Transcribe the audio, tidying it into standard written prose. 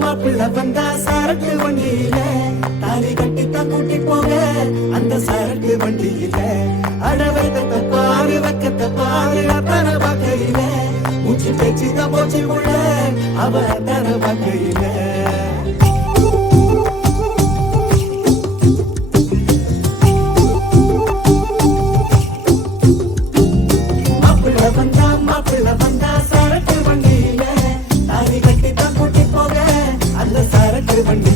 மாப்பிள்ள வந்தா சரக்கு வண்டியில தாலி கட்டித்தான் கூட்டி போக அந்த சரக்கு வண்டியில அடவைத்த பாரு வைக்கத்த பாரு அத்தனை வகையில மூச்சு பேச்சு தான் போச்சு உள்ள அவ அத்தனை வகையில மாப்பிள்ள வந்தா சரக்கு வண்டியில தாலி கட்டித்தான் கூட்டி போக அந்த சரக்கு வண்டி